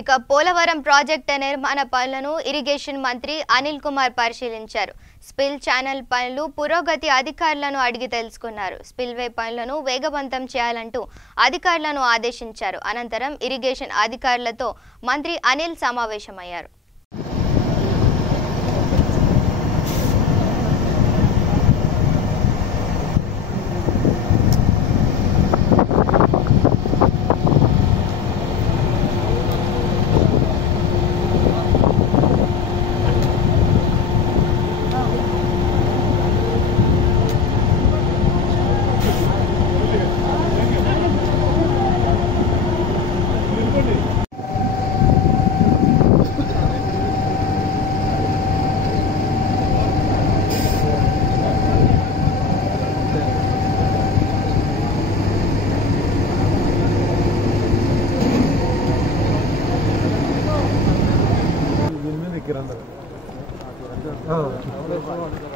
ఇక పోలవరం ప్రాజెక్టు నిర్మాణ పనులను ఇరిగేషన్ మంత్రి అనిల్ కుమార్ పరిశీలించారు. స్పిల్ ఛానల్ పనులు పురోగతి అధికారులను అడిగి తెలుసుకున్నారు. స్పిల్వే పనులను వేగవంతం చేయాలంటూ అధికారులను ఆదేశించారు. అనంతరం ఇరిగేషన్ అధికారులతో మంత్రి అనిల్ సమావేశమయ్యారు.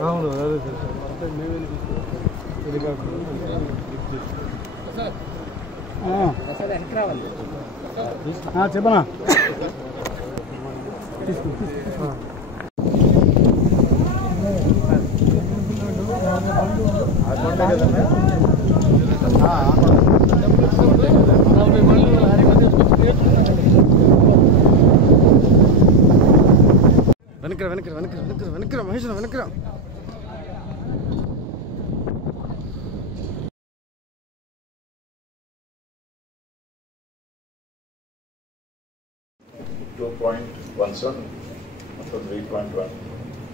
అవును చెప్పనా వెనకరా Mahesh వెనకరా.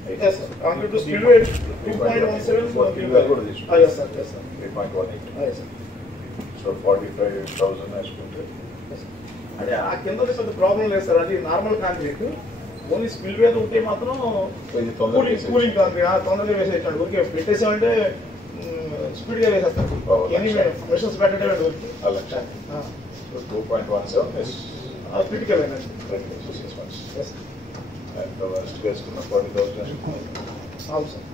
Yes, sir. On to speedway 2.17. Yes, sir. Yes, sir. 3.18. Yes, sir. So 45,000 as quintal. అంటే ఆ కింద పెద్ద ప్రాబ్లం లేదు సార్. అది నార్మల్ కాంక్రీట్. ఓన్లీ స్పిల్వే ఉంటే మాత్రం కూలింగ్ కాంక్రీట్ తొందరగా వేసేస్తాడు. ఊరికే పెట్టేసామంటే స్పీడ్గా వేసేస్తాడు. ఎన్ని మెషిన్స్ పెట్టడం ఊరికి. So 2.17 is క్రిటికల్ అయినది. critical, so 6 months. Yes. And the worst case, 40,000 as quintal. అవును sir.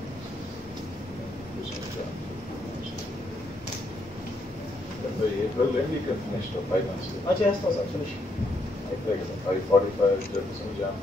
April end you can finish the 5 months. చేస్తాం sir finish. I 45 Jefferson Jam.